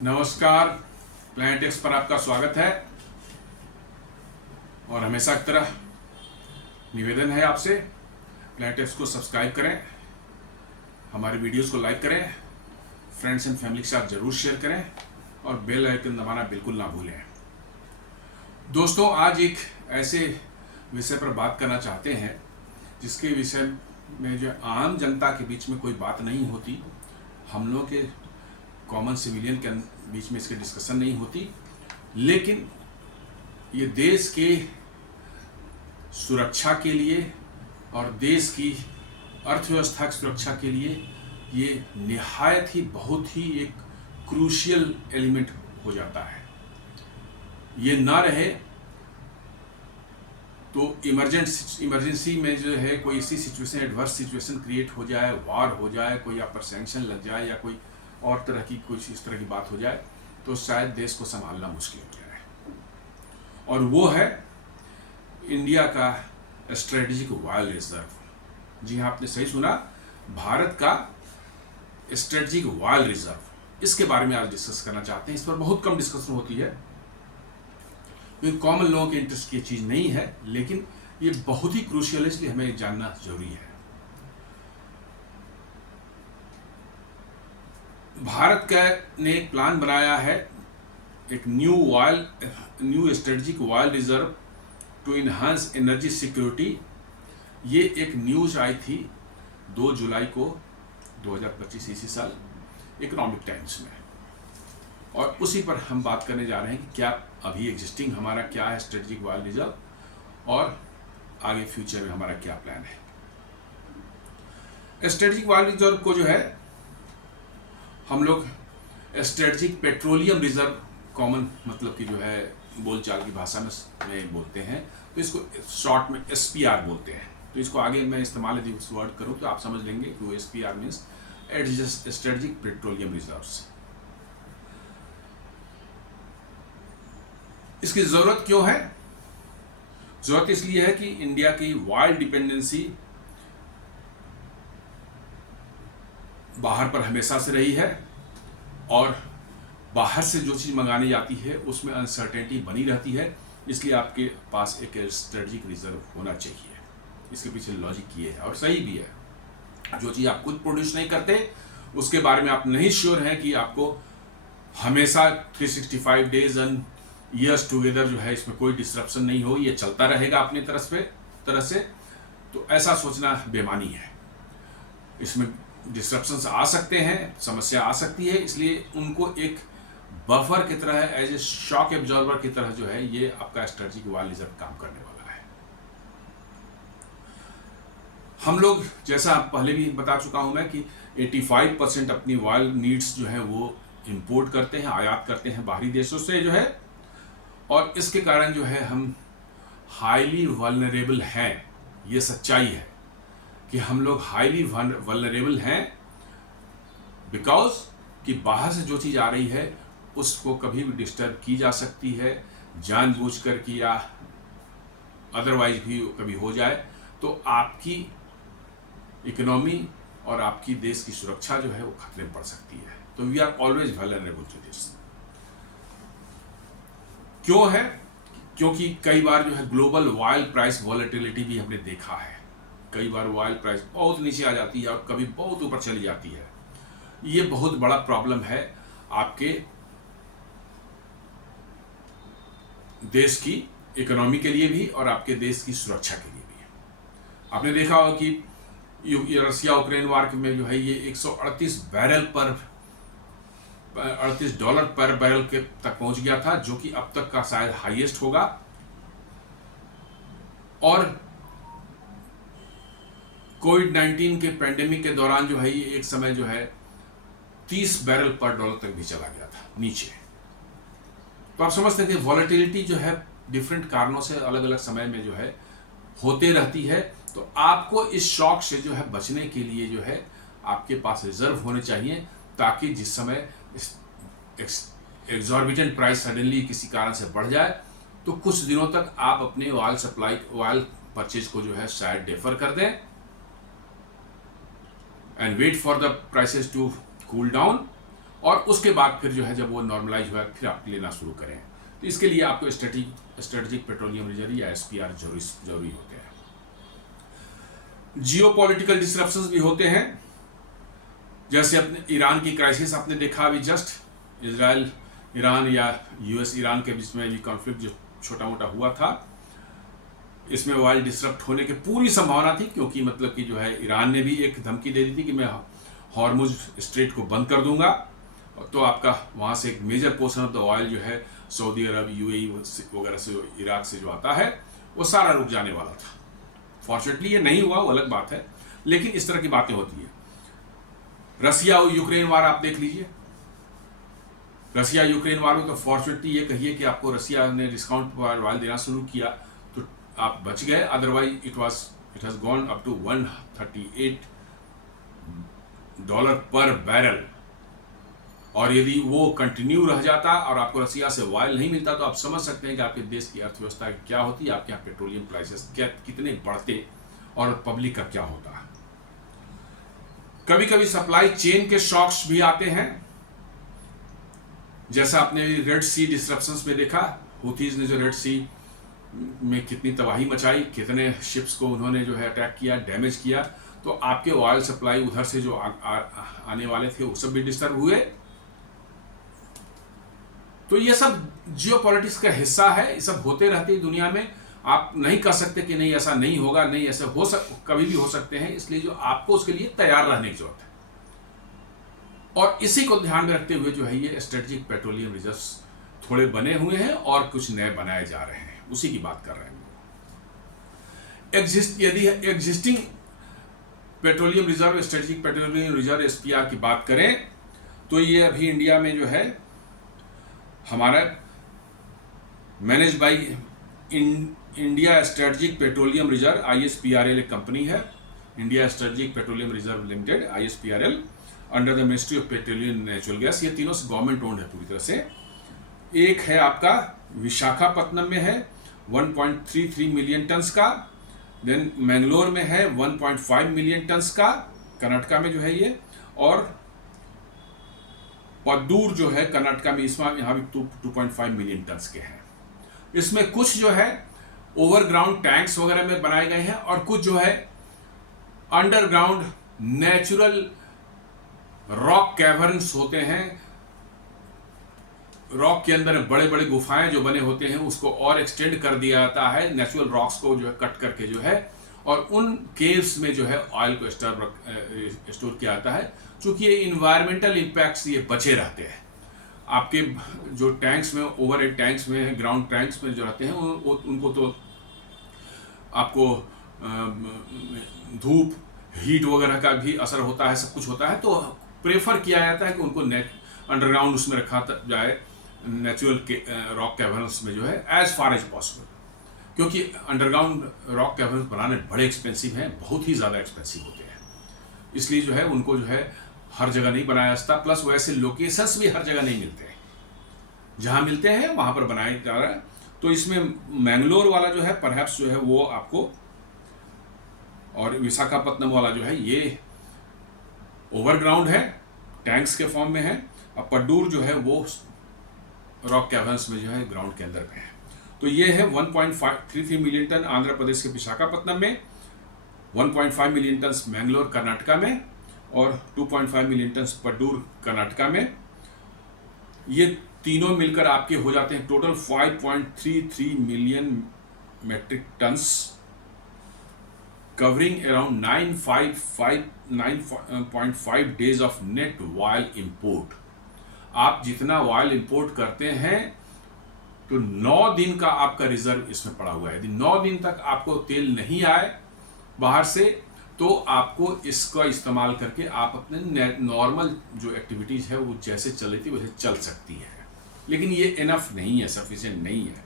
नमस्कार, planet x पर आपका स्वागत है। और हमेशा की तरह निवेदन है आपसे, प्लैनेट एक्स को सब्सक्राइब करें, हमारे वीडियोस को लाइक करें, फ्रेंड्स एंड फैमिली के साथ जरूर शेयर करें और बेल आइकन दबाना बिल्कुल ना भूलें। दोस्तों, आज एक ऐसे विषय पर बात करना चाहते हैं जिसके विषय में जो आम जनता के बीच में कोई बात नहीं होती, हम लोग के कॉमन सिविलियन के बीच में इसकी डिस्कशन नहीं होती, लेकिन ये देश के सुरक्षा के लिए और देश की अर्थव्यवस्था की सुरक्षा के लिए ये निहायत ही बहुत ही एक क्रूशियल एलिमेंट हो जाता है। ये ना रहे तो इमरजेंसी में जो है कोई ऐसी सिचुएशन, एडवर्स सिचुएशन क्रिएट हो जाए, वार हो जाए, कोई आप पर सैंक्शन लग जाए या कोई और तरह की कुछ इस तरह की बात हो जाए तो शायद देश को संभालना मुश्किल हो जाए। और वो है इंडिया का स्ट्रेटेजिक ऑयल रिजर्व। जी हाँ, आपने सही सुना, भारत का स्ट्रेटेजिक ऑयल रिजर्व। इसके बारे में आज डिस्कस करना चाहते हैं। इस पर बहुत कम डिस्कशन होती है क्योंकि कॉमन लोगों के इंटरेस्ट की ये चीज़ नहीं है, लेकिन ये बहुत ही क्रूशियल है, इसलिए हमें जानना जरूरी है। भारत का ने एक प्लान बनाया है, एक new strategic oil reserve to enhance energy security. ये एक न्यूज आई थी 2 जुलाई को 2025 इसी साल इकोनॉमिक टाइम्स में, और उसी पर हम बात करने जा रहे हैं कि क्या अभी एग्जिस्टिंग हमारा क्या है स्ट्रेटेजिक ऑयल रिजर्व और आगे फ्यूचर में हमारा क्या प्लान है। स्ट्रेटेजिक ऑयल रिजर्व को जो है हम लोग स्ट्रेटेजिक पेट्रोलियम रिजर्व, कॉमन मतलब कि जो है बोलचाल की भाषा में बोलते हैं, तो इसको शॉर्ट में SPR बोलते हैं। तो इसको आगे मैं इस्तेमाल यदि उस वर्ड करूँ तो आप समझ लेंगे कि वो SPR means strategic petroleum reserves. इसकी ज़रूरत क्यों है? ज़रूरत इसलिए है कि इंडिया की ऑयल डिपेंडेंसी बाहर पर हमेशा से रही है और बाहर से जो चीज़ मंगानी जाती है उसमें अनसर्टेनिटी बनी रहती है, इसलिए आपके पास एक स्ट्रेटेजिक रिजर्व होना चाहिए। इसके पीछे लॉजिक ये है और सही भी है। जो चीज़ आप खुद प्रोड्यूस नहीं करते उसके बारे में आप नहीं श्योर हैं कि आपको हमेशा 365 डेज एंड ईयर्स टुगेदर जो है इसमें कोई डिस्ट्रप्शन नहीं हो, ये चलता रहेगा अपनी तरह से, तो ऐसा सोचना बेमानी है। इसमें डिस्ट्रप्शंस आ सकते हैं, समस्या आ सकती है, इसलिए उनको एक बफर की तरह, एज ए शॉक एब्जॉर्बर की तरह जो है ये आपका स्ट्रेटेजिक ऑयल रिजर्व काम करने वाला है। हम लोग, जैसा पहले भी बता चुका हूं मैं, कि 85% अपनी ऑयल नीड्स जो है वो इंपोर्ट करते हैं, आयात करते हैं बाहरी देशों से जो है, और इसके कारण जो है हम हाईली वल्नरेबल हैं। ये सच्चाई है कि हम लोग हाईली वल्नरेबल हैं, बिकॉज कि बाहर से जो चीज़ आ रही है उसको कभी भी डिस्टर्ब की जा सकती है, जानबूझकर की या अदरवाइज भी कभी हो जाए तो आपकी इकोनॉमी और आपकी देश की सुरक्षा जो है वो खतरे में पड़ सकती है। तो we are always vulnerable to this. क्यों है? क्योंकि कई बार जो है ग्लोबल ऑयल प्राइस वॉलेटिलिटी भी हमने देखा है। कई बार ऑयल प्राइस बहुत नीचे आ जाती है और कभी बहुत ऊपर चली जाती है। ये बहुत बड़ा प्रॉब्लम है आपके देश की इकोनॉमी के लिए भी और आपके देश की सुरक्षा के लिए भी। आपने देखा होगा कि रसिया यूक्रेन वार में जो है ये 138 $38 पर बैरल के तक पहुंच गया था, जो कि अब तक का शायद हाईएस्ट होगा। और कोविड-19 के पैंडेमिक के दौरान जो है ये एक समय जो है $30 पर डॉलर तक भी चला गया था नीचे। तो आप समझते हैं कि वॉलेटिलिटी जो है डिफरेंट कारणों से अलग अलग समय में जो है होते रहती है। तो आपको इस शॉक से जो है बचने के लिए जो है आपके पास रिजर्व होने चाहिए, ताकि जिस समय एग्जॉर्बिटेंट प्राइस सडनली किसी कारण से बढ़ जाए तो कुछ दिनों तक आप अपने ऑयल परचेज को जो है शायद डेफर कर दें and wait for the prices to cool down, और उसके बाद फिर जो है जब वो नॉर्मलाइज हुआ फिर आप लेना शुरू करें। तो इसके लिए आपको स्ट्रेटेजिक पेट्रोलियम रिजर्व या SPR जरूरी होते हैं। जियो पॉलिटिकल डिस्ट्रप्शंस भी होते हैं, जैसे अपने ईरान की क्राइसिस आपने देखा अभी जस्ट, इजराइल ईरान या US ईरान के बीच में ये कॉन्फ्लिक्ट जो छोटा मोटा हुआ था, इसमें ऑयल डिसरप्ट होने की पूरी संभावना थी, क्योंकि मतलब कि जो है ईरान ने भी एक धमकी दे दी थी कि मैं हॉर्मुज स्ट्रेट को बंद कर दूंगा, तो आपका वहाँ से एक major portion of the oil जो है सऊदी अरब, UAE वगैरह से, इराक से जो आता है, वो सारा रुक जाने वाला था। फॉर्चुनेटली ये नहीं हुआ, वो अलग बात है, लेकिन इस तरह की बातें होती है। रसिया और यूक्रेन वार आप देख लीजिए, रसिया यूक्रेन वार में तो फॉर्चुनेटली ये कहिए कि आपको रसिया ने डिस्काउंट पर ऑयल देना शुरू किया तो आप बच गए, otherwise it has gone up to $138 पर बैरल। और यदि वो कंटिन्यू रह जाता और आपको रसिया से ऑयल नहीं मिलता तो आप समझ सकते हैं कि आपके देश की अर्थव्यवस्था क्या होती, आपके यहाँ पेट्रोलियम प्राइसेस कितने बढ़ते और पब्लिक का क्या होता। कभी कभी सप्लाई चेन के शॉक्स भी आते हैं, जैसा आपने रेड सी डिस्ट्रप्शंस में देखा, हुथीज ने जो रेड सी में कितनी तबाही मचाई, कितने शिप्स को उन्होंने जो है अटैक किया, डैमेज किया, तो आपके ऑयल सप्लाई उधर से जो आने वाले थे वो सब भी डिस्टर्ब हुए। तो ये सब जियोपॉलिटिक्स का हिस्सा है, ये सब होते रहते हैं दुनिया में। आप नहीं कह सकते कि नहीं ऐसा नहीं होगा, नहीं ऐसा कभी भी हो सकते हैं, इसलिए जो आपको उसके लिए तैयार रहने की जरूरत है। और इसी को ध्यान में रखते हुए जो है ये स्ट्रेटेजिक पेट्रोलियम रिजर्व्स थोड़े बने हुए हैं और कुछ नए बनाए जा रहे हैं, उसी की बात कर रहे हैं। यदि existing petroleum reserve, strategic petroleum reserve SPR की बात करें तो ये अभी इंडिया में जो है हमारा manage by India strategic petroleum reserve ISPRL एक कंपनी है, India strategic petroleum reserve limited ISPRL, under the ministry of petroleum natural gas. ये तीनों गवर्नमेंट ओन्ड है पूरी तरह से। एक है आपका विशाखापट्टनम में है 1.33 मिलियन टन्स का, देन मैंगलोर में है 1.5 मिलियन टन्स का, कर्नाटका में जो है ये, और पद्दूर जो है कर्नाटका में, इसमें यहाँ भी 2.5 मिलियन टन्स के हैं। इसमें कुछ जो है ओवरग्राउंड टैंक्स वगैरह में बनाए गए हैं और कुछ जो है अंडरग्राउंड नेचुरल रॉक कैवर्न्स होते हैं, रॉक के अंदर बड़े बड़े गुफाएं जो बने होते हैं उसको और एक्सटेंड कर दिया जाता है, नेचुरल रॉक्स को जो है कट करके जो है, और उन केव्स में जो है ऑयल को स्टोर किया जाता है। चूंकि ये इन्वायरमेंटल इम्पैक्ट्स ये बचे रहते हैं, आपके जो टैंक्स में, ओवरहेड टैंक्स में, ग्राउंड टैंक्स में जो रहते हैं उनको तो आपको धूप, हीट वगैरह का भी असर होता है, सब कुछ होता है, तो प्रेफर किया जाता है कि उनको अंडरग्राउंड उसमें रखा जाए, नेचुरल रॉक कैवर्न्स में जो है एज फार एज पॉसिबल, क्योंकि अंडरग्राउंड रॉक कैवर्न्स बनाने बड़े एक्सपेंसिव हैं, बहुत ही ज़्यादा एक्सपेंसिव होते हैं, इसलिए जो है उनको जो है हर जगह नहीं बनाया जाता। प्लस वैसे लोकेशंस भी हर जगह नहीं मिलते हैं, जहाँ मिलते हैं वहाँ पर बनाया जा रहा है। तो इसमें मैंगलोर वाला जो है परहैप्स जो है वो आपको, और विशाखापट्टनम वाला जो है ये ओवरग्राउंड है, टैंक्स के फॉर्म में है, और पड्डूर जो है वो रॉक कैवर्न्स में जो है ग्राउंड के अंदर में है। तो ये है 1.33 मिलियन टन आंध्र प्रदेश के विशाखापट्टनम में, 1.5 मिलियन टन मैंगलोर कर्नाटका में, और 2.5 मिलियन टन पड्डूर कर्नाटका में। ये तीनों मिलकर आपके हो जाते हैं total 5.33 million metric tons, covering around 9.5 days of net oil import. आप जितना ऑयल इंपोर्ट करते हैं तो 9 दिन का आपका रिजर्व इसमें पड़ा हुआ है। यदि 9 दिन तक आपको तेल नहीं आए बाहर से तो आपको इसका इस्तेमाल करके आप अपने नॉर्मल जो एक्टिविटीज है वो जैसे चल रही थी वैसे चल सकती है, लेकिन ये इनफ नहीं है, सफिशिएंट नहीं है।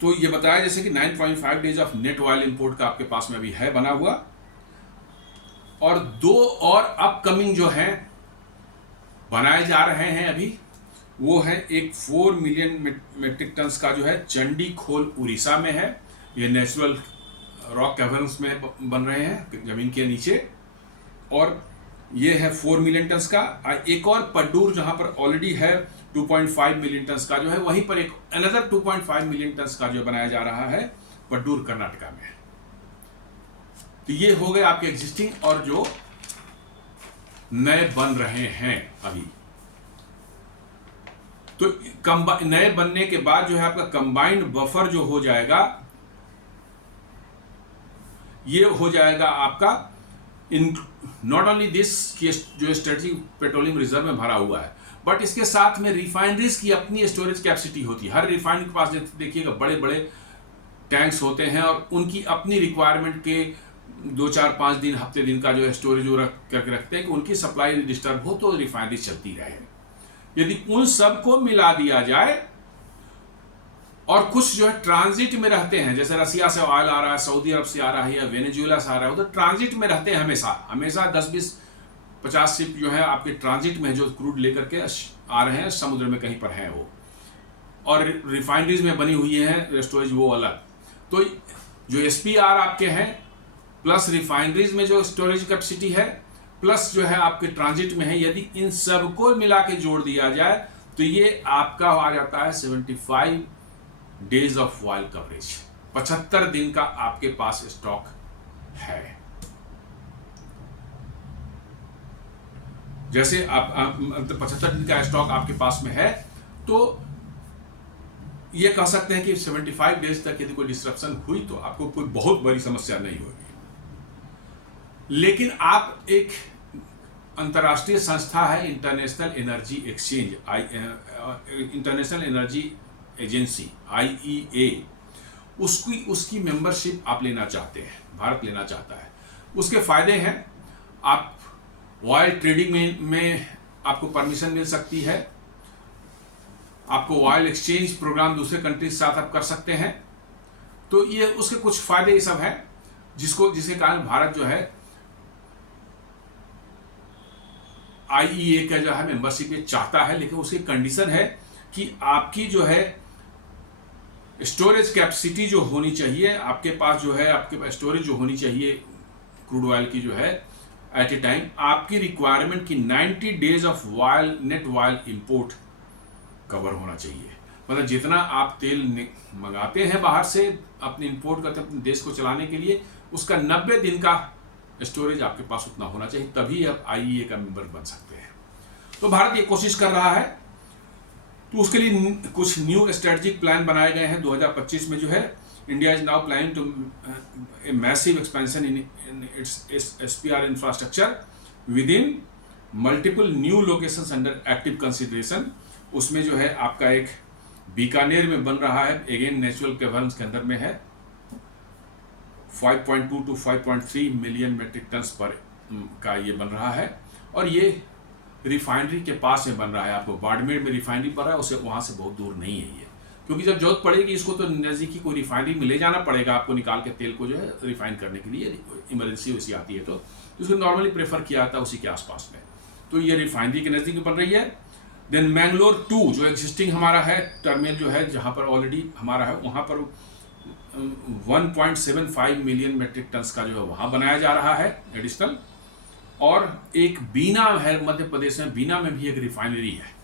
तो ये बताया जैसे कि 9.5 days of net oil import का आपके पास में अभी है बना हुआ, और 2 और अपकमिंग जो है बनाए जा रहे हैं अभी, वो है एक 4 मिलियन मेट्रिक टन्स का जो है चंडी खोल उड़ीसा में है। ये नेचुरल रॉक कैवर्न्स में बन रहे हैं जमीन के नीचे, और ये है 4 मिलियन टन का। एक और पड्डूर जहां पर ऑलरेडी है 2.5 मिलियन टन का जो है, वहीं पर एक अनदर 2.5 मिलियन टन का जो बनाया जा रहा है पड्डूर कर्नाटका में। तो ये हो गए आपके एग्जिस्टिंग और जो नए बन रहे हैं अभी। तो नए बनने के बाद जो है आपका कंबाइंड बफर जो हो जाएगा, ये हो जाएगा आपका इन नॉट ओनली दिस कि जो स्ट्रेटेजिक पेट्रोलियम रिजर्व में भरा हुआ है, बट इसके साथ में रिफाइनरीज की अपनी स्टोरेज कैपेसिटी होती है। हर रिफाइनरी के पास देखिएगा बड़े बड़े टैंक्स होते हैं और उनकी अपनी रिक्वायरमेंट के 2-4-5 दिन हफ्ते दिन का जो है स्टोरेज वो करके रखते हैं कि उनकी सप्लाई डिस्टर्ब हो तो रिफाइनरी चलती रहे। यदि उन सबको मिला दिया जाए और कुछ जो है ट्रांजिट में रहते हैं, जैसे रसिया से ऑयल आ रहा है, सऊदी अरब से आ रहा है या वेनेजुएला से आ रहा है, उधर ट्रांजिट में रहते हैं हमेशा 10-20-50 शिप जो है आपके ट्रांजिट में जो क्रूड लेकर के आ रहे हैं, समुद्र में कहीं पर है वो, और रिफाइनरीज में बनी हुई है स्टोरेज वो अलग। तो जो एसपीआर आपके हैं प्लस रिफाइनरीज में जो स्टोरेज कैपेसिटी है प्लस जो है आपके ट्रांजिट में है, यदि इन सबको मिला के जोड़ दिया जाए तो ये आपका आ जाता है 75 डेज ऑफ ऑयल कवरेज। 75 दिन का आपके पास स्टॉक है। जैसे आप 75 दिन का स्टॉक आपके पास में है तो ये कह सकते हैं कि 75 डेज तक यदि कोई डिस्ट्रप्शन हुई तो आपको कोई बहुत बड़ी समस्या नहीं होगी। लेकिन आप एक अंतर्राष्ट्रीय संस्था है international energy exchange, international energy agency IEA, उसकी मेंबरशिप आप लेना चाहते हैं, भारत लेना चाहता है। उसके फायदे हैं, आप ऑयल ट्रेडिंग में आपको परमिशन मिल सकती है, आपको ऑयल एक्सचेंज प्रोग्राम दूसरे कंट्री के साथ आप कर सकते हैं। तो ये उसके कुछ फायदे ये सब हैं जिसके कारण भारत जो है IEA का जो है मेंबरशिप ये चाहता है। लेकिन उसकी कंडीशन है कि आपकी जो है स्टोरेज कैपेसिटी जो होनी चाहिए, आपके पास जो है आपके पास स्टोरेज जो होनी चाहिए क्रूड ऑयल की जो है एट ए टाइम, आपकी रिक्वायरमेंट की 90 days of oil net oil import cover होना चाहिए। मतलब जितना आप तेल मंगाते हैं बाहर से अपने इंपोर्ट करते अपने देश को चलाने के लिए, उसका 90 दिन का स्टोरेज आपके पास उतना होना चाहिए, तभी आप IEA का मेंबर बन सकते हैं। तो भारत ये कोशिश कर रहा है, तो उसके लिए कुछ न्यू स्ट्रेटेजिक प्लान बनाए गए हैं। 2025 में जो है India is now planning to a massive expansion in its SPR infrastructure within multiple new locations under active consideration. उसमें जो है आपका एक बीकानेर में बन रहा है, अगेन नेचुरल कैवर्न्स के अंदर में है, 5.2 to 5.3 मिलियन मेट्रिक टन्स पर का ये बन रहा है। और ये रिफाइनरी के पास में बन रहा है, आपको बाड़मेर में रिफाइनरी बन रहा है, उसे वहाँ से बहुत दूर नहीं है ये, क्योंकि जब जरूरत पड़ेगी इसको तो नज़दीकी कोई रिफाइनरी में ले जाना पड़ेगा आपको, निकाल के तेल को जो है रिफाइन करने के लिए, इमरजेंसी वैसी आती है तो उसको नॉर्मली प्रेफर किया जाता है उसी के आसपास में। तो ये रिफाइनरी के नज़दीक बन रही है। देन मैंगलोर 2 जो एग्जिस्टिंग हमारा है टर्मिनल जो है, जहाँ पर ऑलरेडी हमारा है, वहाँ पर 1.75 मिलियन मेट्रिक टन्स का जो है वहाँ बनाया जा रहा है एडिशनल। और एक बीना है मध्य प्रदेश में, बीना में भी एक रिफाइनरी है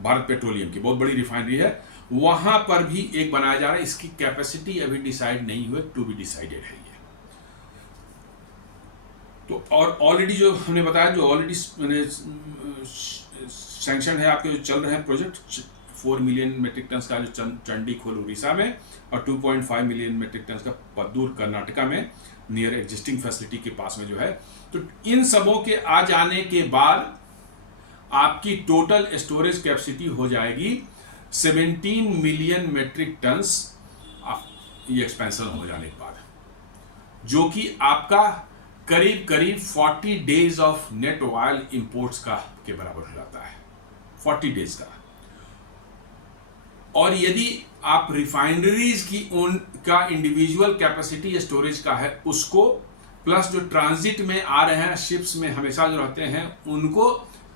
भारत पेट्रोलियम की, बहुत बड़ी रिफाइनरी है, वहां पर भी एक बनाया जा रहा है। इसकी कैपेसिटी अभी डिसाइड नहीं हुई, टू बी डिसाइडेड है ये। तो और ऑलरेडी जो हमने बताया, जो ऑलरेडी सैंक्शन है आपके, जो चल रहे हैं प्रोजेक्ट, 4 मिलियन मेट्रिक टन का जो चंडीखोल उड़ीसा में और 2.5 मिलियन मेट्रिक टन का पद्दूर कर्नाटका में नियर एग्जिस्टिंग फैसिलिटी के पास में जो है। तो इन सबों के आ जाने के बाद आपकी टोटल स्टोरेज कैपेसिटी हो जाएगी 17 मिलियन मेट्रिक टन्स ये एक्सपेंशन हो जाने के बाद, जो कि आपका करीब करीब 40 days of net oil imports का के बराबर हो जाता है, 40 डेज का। और यदि आप रिफाइनरीज की उनका इंडिविजुअल कैपेसिटी स्टोरेज का है उसको, प्लस जो ट्रांजिट में आ रहे हैं शिप्स में हमेशा जो रहते हैं उनको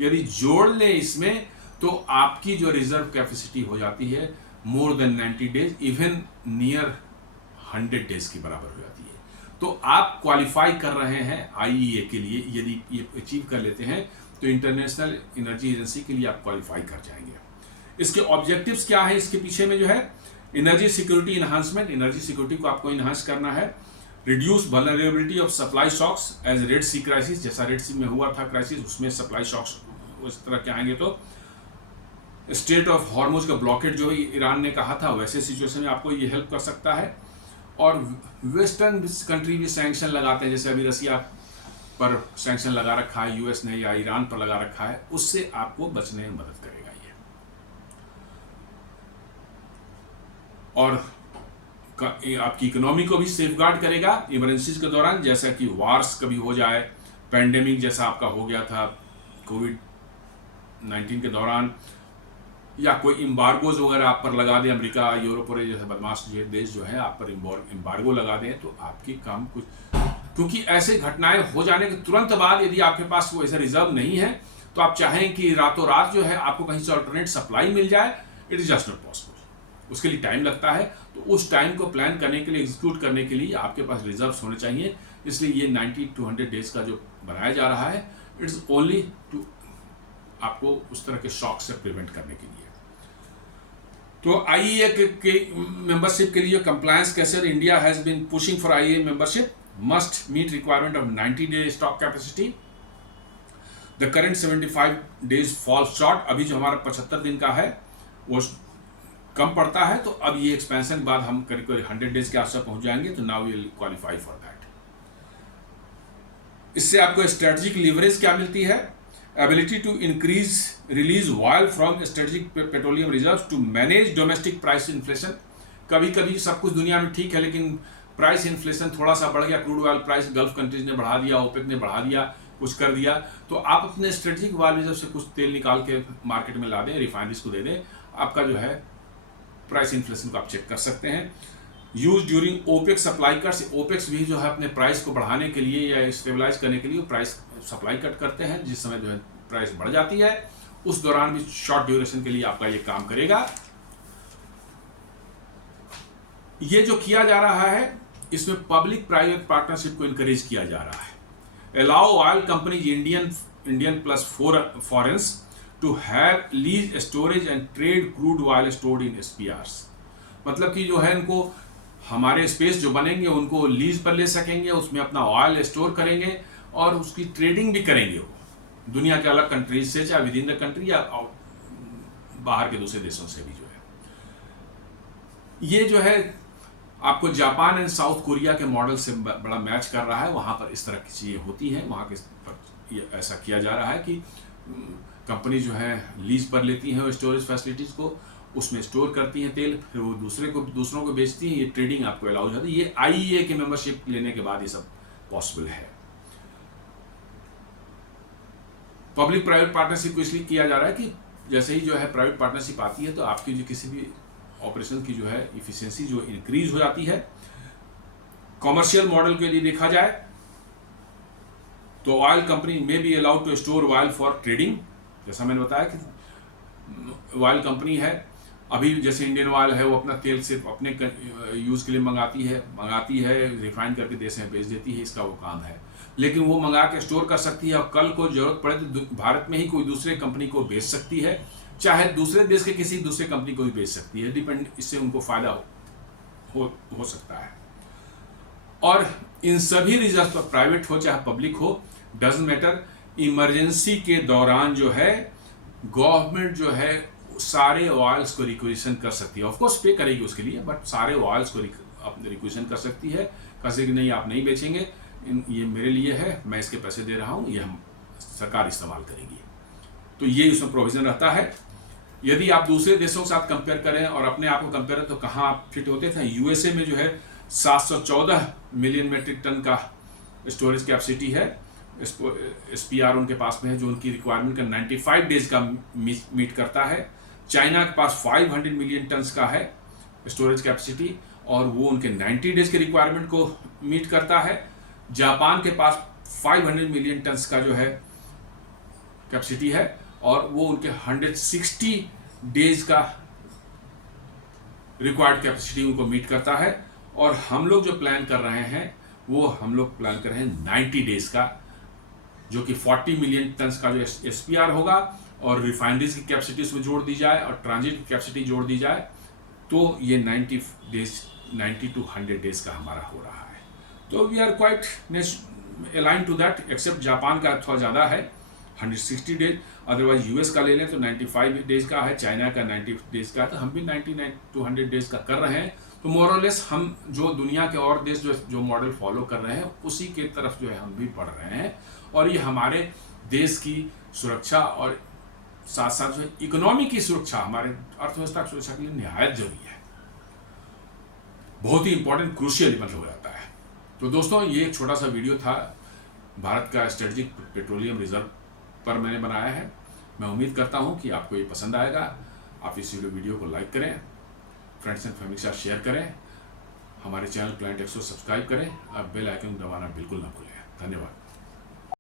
यदि जोड़ लें इसमें, तो आपकी जो रिजर्व कैपेसिटी हो जाती है more than 90 days, even near 100 days की बराबर हो जाती है। तो आप क्वालिफाई कर रहे हैं IEA के लिए। यदि ये अचीव कर लेते हैं तो इंटरनेशनल एनर्जी एजेंसी के लिए आप क्वालिफाई कर जाएंगे। इसके ऑब्जेक्टिव्स क्या है, इसके पीछे में जो है energy security enhancement, energy security को आपको इन्हांस करना है। Reduce vulnerability of supply shocks as Red Sea crisis, जैसा रेड सी में हुआ था क्राइसिस, उसमें सप्लाई शॉक्स उस तरह के आएंगे। तो स्टेट ऑफ हॉर्मुज का ब्लॉकेट जो ईरान ने कहा था, वैसे सिचुएशन में आपको ये हेल्प कर सकता है। और वेस्टर्न कंट्री भी सैंक्शन लगाते हैं, जैसे अभी रसिया पर सैंक्शन लगा रखा है US ने, या ईरान पर लगा रखा है, उससे आपको बचने में मदद करेगा ये। और आपकी इकोनॉमी को भी सेफगार्ड करेगा इमरजेंसीज के दौरान, जैसा कि वार्स कभी हो जाए, पैंडेमिक जैसा आपका हो गया था कोविड-19 के दौरान, या कोई एम्बार्गोज वगैरह आप पर लगा दें, अमेरिका, यूरोप और जैसे बदमाश देश जो है आप पर एम्बार्गो लगा दें, तो आपके काम कुछ, क्योंकि ऐसे घटनाएं हो जाने के तुरंत बाद यदि आपके पास वो ऐसा रिजर्व नहीं है, तो आप चाहें कि रातों रात जो है आपको कहीं से अल्टरनेट सप्लाई मिल जाए, it is just not possible. उसके लिए टाइम लगता है, तो उस टाइम को प्लान करने के लिए, एग्जीक्यूट करने के लिए आपके पास रिजर्व्स होने चाहिए। इसलिए ये 90 to 100 डेज का जो बनाया जा रहा है, इट्स ओनली टू आपको उस तरह के शॉक से प्रिवेंट करने के लिए। तो IEA के मेंबरशिप के लिए कंप्लायंस कैसे, India has been pushing for IEA membership, must meet requirement of 90 day stock capacity. The current 75 days fall short, अभी जो हमारा 75 दिन का है वो कम पड़ता है, तो अब ये एक्सपेंशन के बाद हम करीब करीब 100 डेज के आसपास पहुंच जाएंगे, तो now will qualify for that. इससे आपको स्ट्रेटेजिक लीवरेज क्या मिलती है, ability to increase release oil from strategic petroleum reserves to manage domestic price inflation. कभी कभी सब कुछ दुनिया में ठीक है, लेकिन प्राइस इन्फ्लेशन थोड़ा सा बढ़ गया, crude oil price gulf countries ने बढ़ा दिया, ओपेक ने बढ़ा दिया, कुछ कर दिया, तो आप अपने स्ट्रेटेजिक ऑयल रिजर्व से कुछ तेल निकाल के मार्केट में ला दें, रिफाइनरीज को दे दें, आपका जो है प्राइस इन्फ्लेशन को आप चेक कर सकते हैं। Use during OPEC supply cuts, OPECs भी जो है अपने प्राइस को बढ़ाने के लिए या स्टेबलाइज करने के लिए प्राइस सप्लाई कट करते हैं, जिस समय जो है प्राइस बढ़ जाती है, उस दौरान भी शॉर्ट ड्यूरेशन के लिए आपका ये काम करेगा। ये जो किया जा रहा है, इसमें पब्लिक प्राइवेट पार्टनरशिप को इनकरेज किया जा रहा है। Allow oil companies Indian plus foreigns to have lease storage and trade crude oil stored in SPRs, मतलब कि जो है इनको हमारे स्पेस जो बनेंगे उनको लीज पर ले सकेंगे, उसमें अपना ऑयल स्टोर करेंगे और उसकी ट्रेडिंग भी करेंगे वो दुनिया के अलग कंट्रीज से, चाहे विद इन द कंट्री या बाहर के दूसरे देशों से भी जो है। ये जो है आपको जापान एंड साउथ कोरिया के मॉडल से बड़ा मैच कर रहा है, वहाँ पर इस तरह की चीज़ें होती हैं, वहाँ के पर ये ऐसा किया जा रहा है कि कंपनी जो है लीज पर लेती हैं स्टोरेज फैसिलिटीज़ को, उसमें स्टोर करती हैं तेल, फिर वो दूसरों को बेचती हैं, ये ट्रेडिंग आपको अलाउ हो जाती है। ये IEA की मेंबरशिप लेने के बाद ये सब पॉसिबल है। पब्लिक प्राइवेट पार्टनरशिप को इसलिए किया जा रहा है कि जैसे ही जो है प्राइवेट पार्टनरशिप आती है, तो आपकी जो किसी भी ऑपरेशन की जो है इफिशिएंसी जो इंक्रीज हो जाती है। कॉमर्शियल मॉडल के लिए देखा जाए तो ऑयल कंपनी में be allowed to store oil for trading, जैसा मैंने बताया कि ऑयल कंपनी है, अभी जैसे इंडियन ऑयल है वो अपना तेल सिर्फ अपने यूज़ के लिए मंगाती है, रिफाइन करके देश में बेच देती है, इसका वो काम है, लेकिन वो मंगा के स्टोर कर सकती है और कल को जरूरत पड़े तो भारत में ही कोई दूसरे कंपनी को बेच सकती है, चाहे दूसरे देश के किसी दूसरे कंपनी को भी बेच सकती है, डिपेंड, इससे उनको फायदा हो सकता है। और इन सभी रिजर्व पर प्राइवेट हो चाहे पब्लिक हो, डजंट मैटर, इमरजेंसी के दौरान जो है गवर्नमेंट जो है सारे ऑयल्स को रिक्वेजिशन कर सकती है, ऑफकोर्स पे करेगी उसके लिए, बट सारे ऑयल्स को रिक्वेजिशन कर सकती है, कैसे कि नहीं आप नहीं बेचेंगे, ये मेरे लिए है, मैं इसके पैसे दे रहा हूँ, ये हम सरकार इस्तेमाल करेगी, तो ये उसमें प्रोविजन रहता है। यदि आप दूसरे देशों के साथ कंपेयर करें और अपने आप को कंपेयर करें तो कहाँ आप फिट होते थे। USA में जो है 714 मिलियन मेट्रिक टन का स्टोरेज कैपेसिटी है, SPR उनके पास में है जो उनकी रिक्वायरमेंट का 95 डेज का मीट करता है। चाइना के पास 500 मिलियन टन का है स्टोरेज कैपेसिटी और वो उनके 90 डेज के रिक्वायरमेंट को मीट करता है। जापान के पास 500 मिलियन टन का जो है कैपेसिटी है और वो उनके 160 डेज का रिक्वायर्ड कैपेसिटी उनको मीट करता है। और हम लोग जो प्लान कर रहे हैं वो हम लोग प्लान कर रहे हैं 90 डेज का, जो कि 40 मिलियन टन का जो SPR होगा, और रिफाइनरीज की कैपेसिटी उसमें जोड़ दी जाए और ट्रांजिट की कैपेसिटी जोड़ दी जाए, तो ये 90 to 100 डेज का हमारा हो रहा है। तो we are quite align to that, except Japan का थोड़ा ज़्यादा है 160 डेज, अदरवाइज US का ले लें तो 95 डेज का है, चाइना का 90 डेज का है, तो हम भी 99 to 100 डेज का कर रहे हैं। तो मोरलेस हम जो दुनिया के और देश जो मॉडल फॉलो कर रहे हैं उसी के तरफ जो है हम भी बढ़ रहे हैं, और ये हमारे देश की सुरक्षा और साथ साथ जो इकोनॉमी की सुरक्षा, हमारे अर्थव्यवस्था की सुरक्षा के लिए निहायत जरूरी है, बहुत ही इंपॉर्टेंट, क्रूशियल मतलब हो जाता है। तो दोस्तों, ये एक छोटा सा वीडियो था भारत का स्ट्रेटेजिक पेट्रोलियम रिजर्व पर मैंने बनाया है। मैं उम्मीद करता हूँ कि आपको ये पसंद आएगा। आप इस वीडियो को लाइक करें, फ्रेंड्स एंड फैमिली के साथ शेयर करें, हमारे चैनल प्लैनेट एक्स को सब्सक्राइब करें और बेल आइकन दबाना बिल्कुल ना भूलें। धन्यवाद।